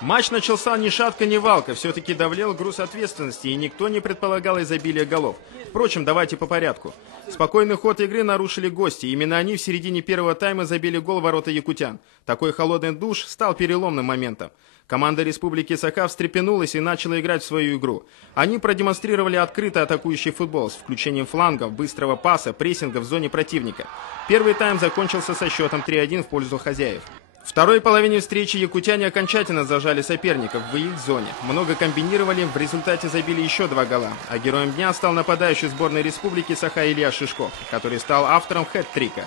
Матч начался ни шатка, ни валка. Все-таки давлел груз ответственности, и никто не предполагал изобилие голов. Впрочем, давайте по порядку. Спокойный ход игры нарушили гости. Именно они в середине первого тайма забили гол в ворота якутян. Такой холодный душ стал переломным моментом. Команда Республики Саха встрепенулась и начала играть в свою игру. Они продемонстрировали открытый атакующий футбол с включением флангов, быстрого паса, прессинга в зоне противника. Первый тайм закончился со счетом 3-1 в пользу хозяев. В второй половине встречи якутяне окончательно зажали соперников в их зоне. Много комбинировали, в результате забили еще 2 гола. А героем дня стал нападающий сборной Республики Саха Илья Шишков, который стал автором хэт-трика.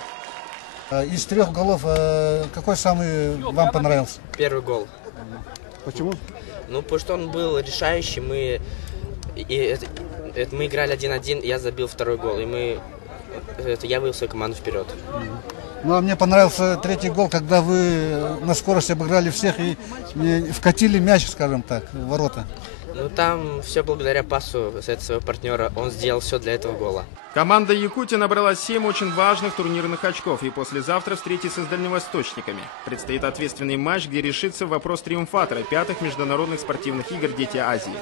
Из 3 голов какой самый вам понравился? Первый гол. Почему? Ну, потому что он был решающий. Мы играли 1-1, я забил второй гол. И я вывел свою команду вперед. Ну, а мне понравился 3-й гол, когда вы на скорости обыграли всех и вкатили мяч, скажем так, в ворота. Ну, там все благодаря пасу своего партнера. Он сделал все для этого гола. Команда Якутии набрала 7 очень важных турнирных очков и послезавтра встретится с дальневосточниками. Предстоит ответственный матч, где решится вопрос триумфатора 5-х международных спортивных игр «Дети Азии».